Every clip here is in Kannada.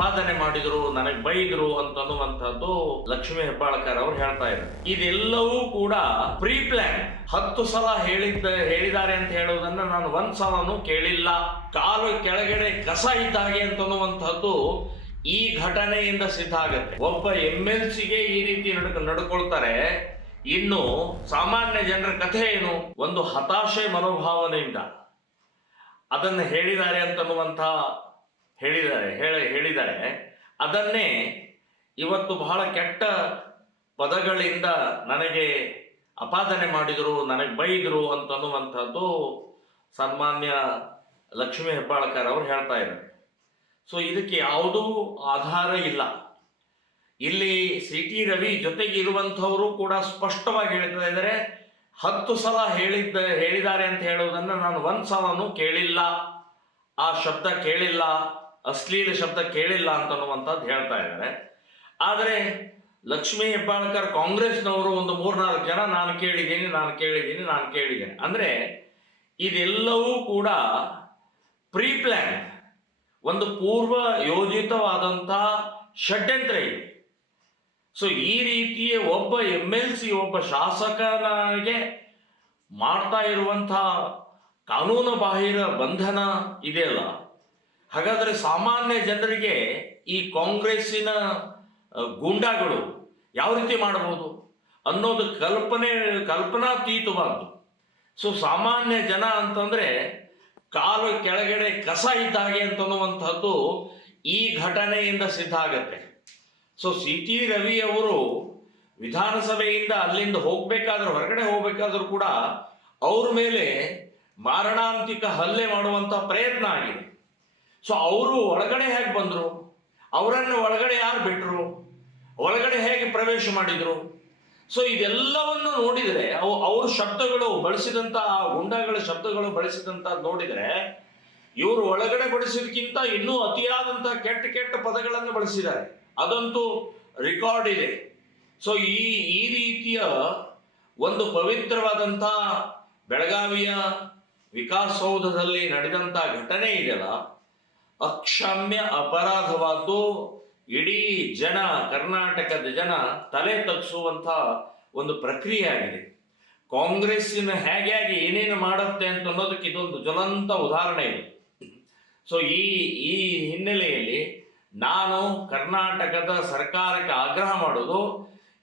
ಅಪಾದನೆ ಮಾಡಿದ್ರು, ನನಗೆ ಬೈದ್ರು ಅಂತನ್ನುವಂಥದ್ದು ಲಕ್ಷ್ಮೀ ಹೆಬ್ಬಾಳ್ಕರ್ ಅವರು ಹೇಳ್ತಾ ಇದ್ದಾರೆ. ಇದೆಲ್ಲವೂ ಕೂಡ ಪ್ರೀ ಪ್ಲಾನ್ ಹತ್ತು ಸಲ ಹೇಳಿದ್ದ, ಹೇಳಿದ್ದಾರೆ ಅಂತ ಹೇಳುವುದನ್ನ ನಾನು ಒಂದ್ ಸಲನು ಕೇಳಿಲ್ಲ. ಕಾಲು ಕೆಳಗಡೆ ಕಸ ಇದ್ದಾಗೆ ಅಂತನ್ನುವಂಥದ್ದು ಈ ಘಟನೆಯಿಂದ ಸಿದ್ಧ ಆಗತ್ತೆ. ಒಬ್ಬ ಎಂ ಎಲ್ ಸಿಗೆ ಈ ರೀತಿ ನಡ್ಕ, ನಡ್ಕೊಳ್ತಾರೆ. ಇನ್ನು ಸಾಮಾನ್ಯ ಜನರ ಕಥೆ ಏನು? ಒಂದು ಹತಾಶೆ ಮನೋಭಾವನೆಯಿಂದ. ಅದನ್ನು ಹೇಳಿದ್ದಾರೆ ಅಂತನ್ನುವಂಥ ಹೇಳಿದ್ದಾರೆ, ಹೇಳ, ಹೇಳಿದ್ದಾರೆ. ಅದನ್ನೇ ಇವತ್ತು ಬಹಳ ಕೆಟ್ಟ ಪದಗಳಿಂದ ನನಗೆ ಅಪಾದನೆ ಮಾಡಿದರು, ನನಗೆ ಬೈದರು ಅಂತನ್ನುವಂಥದ್ದು ಸನ್ಮಾನ್ಯ ಲಕ್ಷ್ಮೀ ಹೆಬ್ಬಾಳ್ಕರ್ ಅವರು ಹೇಳ್ತಾ ಇದ್ದಾರೆ. ಸೊ ಇದಕ್ಕೆ ಯಾವುದೂ ಆಧಾರ ಇಲ್ಲ. ಇಲ್ಲಿ ಸಿ ಟಿ ರವಿ ಜೊತೆಗೆ ಇರುವಂಥವರು ಕೂಡ ಸ್ಪಷ್ಟವಾಗಿ ಹೇಳ್ತಾ ಇದ್ದಾರೆ, ಹತ್ತು ಸಲ ಹೇಳಿದ್ದ, ಹೇಳಿದ್ದಾರೆ ಅಂತ ಹೇಳುವುದನ್ನು ನಾನು ಒಂದು ಸಲನೂ ಕೇಳಿಲ್ಲ. ಆ ಶಬ್ದ ಕೇಳಿಲ್ಲ. ಅಶ್ಲೀಲ ಶಬ್ದ ಕೇಳಿಲ್ಲ ಅಂತನ್ನುವಂಥದ್ದು ಹೇಳ್ತಾ ಇದ್ದಾರೆ. ಆದರೆ ಲಕ್ಷ್ಮೀ ಹೆಬ್ಬಾಳ್ಕರ್ ಕಾಂಗ್ರೆಸ್ನವರು ಒಂದು ಮೂರ್ನಾಲ್ಕು ಜನ ನಾನು ಕೇಳಿದ್ದೀನಿ ನಾನು ಕೇಳಿದ್ದೀನಿ, ನಾನು ಕೇಳಿದ್ದೇನೆ. ಅಂದರೆ ಇದೆಲ್ಲವೂ ಕೂಡ ಪ್ರೀ ಪ್ಲ್ಯಾನ್ ಒಂದು ಪೂರ್ವ ಯೋಜಿತವಾದಂಥ ಷಡ್ಯಂತ್ರ ಇದೆ. ಸೊ ಈ ರೀತಿಯ ಒಬ್ಬ ಎಂ ಎಲ್ ಸಿ, ಒಬ್ಬ ಶಾಸಕನಿಗೆ ಮಾಡ್ತಾ ಇರುವಂಥ ಕಾನೂನು ಬಾಹಿರ ಬಂಧನ ಇದೆಯಲ್ಲ ಹಾಗಾದರೆ ಸಾಮಾನ್ಯ ಜನರಿಗೆ ಈ ಕಾಂಗ್ರೆಸ್ಸಿನ ಗೂಂಡಾಗಳು ಯಾವ ರೀತಿ ಮಾಡಬಹುದು ಅನ್ನೋದು ಕಲ್ಪನೆ, ಕಲ್ಪನಾತೀತವಾದ್ದು. ಸೊ ಸಾಮಾನ್ಯ ಜನ ಅಂತಂದ್ರೆ ಕಾಲು ಕೆಳಗಡೆ ಕಸ ಇದ್ದಾಗೆ ಅಂತನ್ನುವಂಥದ್ದು ಈ ಘಟನೆಯಿಂದ ಸಿದ್ಧ ಆಗತ್ತೆ. ಸೊ ಸಿ ಟಿ ರವಿ ಅವರು ವಿಧಾನಸಭೆಯಿಂದ ಅಲ್ಲಿಂದ ಹೋಗ್ಬೇಕಾದ್ರೆ, ಹೊರಗಡೆ ಹೋಗ್ಬೇಕಾದ್ರೂ ಕೂಡ ಅವ್ರ ಮೇಲೆ ಮಾರಣಾಂತಿಕ ಹಲ್ಲೆ ಮಾಡುವಂಥ ಪ್ರಯತ್ನ ಆಗಿದೆ. ಸೊ ಅವರು ಒಳಗಡೆ ಹೇಗೆ ಬಂದರು? ಅವರನ್ನು ಒಳಗಡೆ ಯಾರು ಬಿಟ್ಟರು ಒಳಗಡೆ ಹೇಗೆ ಪ್ರವೇಶ ಮಾಡಿದರು? ಸೊ ಇದೆಲ್ಲವನ್ನು ನೋಡಿದರೆ, ಅವು ಅವ್ರ ಶಬ್ದಗಳು ಬಳಸಿದಂಥ ಆ ಗುಂಡಗಳ ಶಬ್ದಗಳು ಬಳಸಿದಂಥ ನೋಡಿದರೆ, ಇವರು ಒಳಗಡೆ ಬಳಸಿದಕ್ಕಿಂತ ಇನ್ನೂ ಅತಿಯಾದಂಥ ಕೆಟ್ಟ ಕೆಟ್ಟ ಪದಗಳನ್ನು ಬಳಸಿದ್ದಾರೆ. ಅದಂತೂ ರೆಕಾರ್ಡ್ ಇದೆ. ಸೊ ಈ ಈ ರೀತಿಯ ಒಂದು ಪವಿತ್ರವಾದಂಥ ಬೆಳಗಾವಿಯ ವಿಕಾಸೌಧದಲ್ಲಿ ನಡೆದಂಥ ಘಟನೆ ಇದೆಯಲ್ಲ ಅಕ್ಷಮ್ಯ ಅಪರಾಧವಾದ್ದು. ಇಡೀ ಜನ, ಕರ್ನಾಟಕದ ಜನ ತಲೆ ತಗ್ಸುವಂಥ ಒಂದು ಪ್ರಕ್ರಿಯೆ ಆಗಿದೆ ಕಾಂಗ್ರೆಸ್ಸಿನ ಹೇಗೆ ಏನೇನು ಮಾಡುತ್ತೆ ಅಂತ ಅನ್ನೋದಕ್ಕೆ ಇದೊಂದು ಜ್ವಲಂತ ಉದಾಹರಣೆ ಇದೆ. ಸೊ ಈ ಈ ಹಿನ್ನೆಲೆಯಲ್ಲಿ ನಾನು ಕರ್ನಾಟಕದ ಸರ್ಕಾರಕ್ಕೆ ಆಗ್ರಹ ಮಾಡೋದು,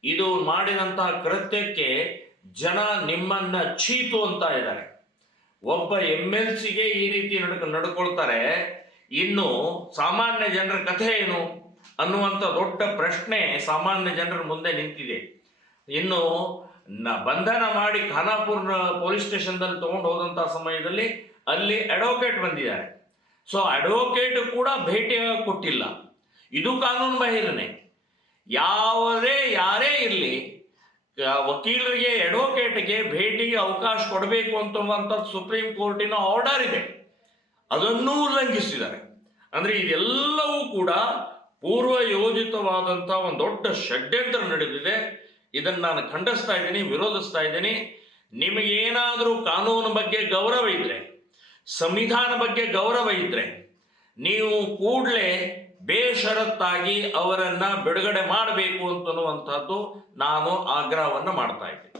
ಇದು ಮಾಡಿದಂತಹ ಕೃತ್ಯಕ್ಕೆ ಜನ ನಿಮ್ಮನ್ನ ಚೀತು ಅಂತ ಇದ್ದಾರೆ. ಒಬ್ಬ ಎಂ ಎಲ್ ಸಿಗೆ ಈ ರೀತಿ ನಡ್ಕ, ನಡ್ಕೊಳ್ತಾರೆ ಇನ್ನು ಸಾಮಾನ್ಯ ಜನರ ಕಥೆ ಏನು ಅನ್ನುವಂಥ ದೊಡ್ಡ ಪ್ರಶ್ನೆ ಸಾಮಾನ್ಯ ಜನರ ಮುಂದೆ ನಿಂತಿದೆ. ಇನ್ನು ನ ಬಂಧನ ಮಾಡಿ ಖಾನಾಪುರ ಪೊಲೀಸ್ ಸ್ಟೇಷನ್ದಲ್ಲಿ ತಗೊಂಡು ಹೋದಂಥ ಸಮಯದಲ್ಲಿ ಅಲ್ಲಿ ಅಡ್ವೊಕೇಟ್ ಬಂದಿದ್ದಾರೆ. ಸೊ ಅಡ್ವೊಕೇಟ್ ಕೂಡ ಭೇಟಿ ಕೊಟ್ಟಿಲ್ಲ. ಇದು ಕಾನೂನು ಬಾಹಿರನೆ. ಯಾವುದೇ ಯಾರೇ ಇರಲಿ ವಕೀಲರಿಗೆ, ಅಡ್ವೊಕೇಟ್ಗೆ ಭೇಟಿಗೆ ಅವಕಾಶ ಕೊಡಬೇಕು ಅಂತವಂಥದ್ದು ಸುಪ್ರೀಂ ಕೋರ್ಟಿನ ಆರ್ಡರ್ ಇದೆ. ಅದನ್ನೂ ಉಲ್ಲಂಘಿಸಿದ್ದಾರೆ. ಅಂದರೆ ಇದೆಲ್ಲವೂ ಕೂಡ ಪೂರ್ವ ಯೋಜಿತವಾದಂಥ ಒಂದು ದೊಡ್ಡ ಷಡ್ಯಂತ್ರ ನಡೆದಿದೆ. ಇದನ್ನು ನಾನು ಖಂಡಿಸ್ತಾ ಇದ್ದೀನಿ, ವಿರೋಧಿಸ್ತಾ ಇದ್ದೀನಿ. ನಿಮಗೇನಾದರೂ ಕಾನೂನು ಬಗ್ಗೆ ಗೌರವ ಇದ್ದರೆ ಸಂವಿಧಾನ ಬಗ್ಗೆ ಗೌರವ ಇದ್ದರೆ ನೀವು ಕೂಡಲೇ ಬೇಷರತ್ತಾಗಿ ಅವರನ್ನು ಬಿಡುಗಡೆ ಮಾಡಬೇಕು ಅಂತನ್ನುವಂಥದ್ದು ನಾನು ಆಗ್ರಹವನ್ನು ಮಾಡ್ತಾ ಇದ್ದೀನಿ.